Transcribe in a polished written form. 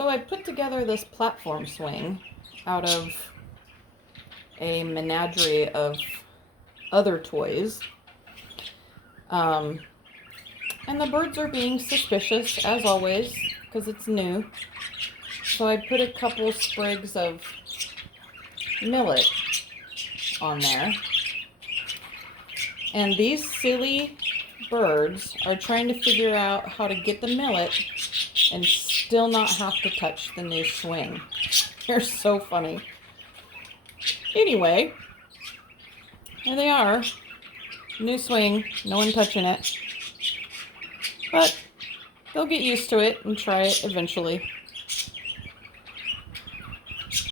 So I put together this platform swing out of a menagerie of other toys. And the birds are being suspicious, as always, because it's new. So I put a couple sprigs of millet on there. And these silly birds are trying to figure out how to get the millet and still not have to touch the new swing. They're so funny. Anyway, here they are. New swing, no one touching it. But they'll get used to it and try it eventually.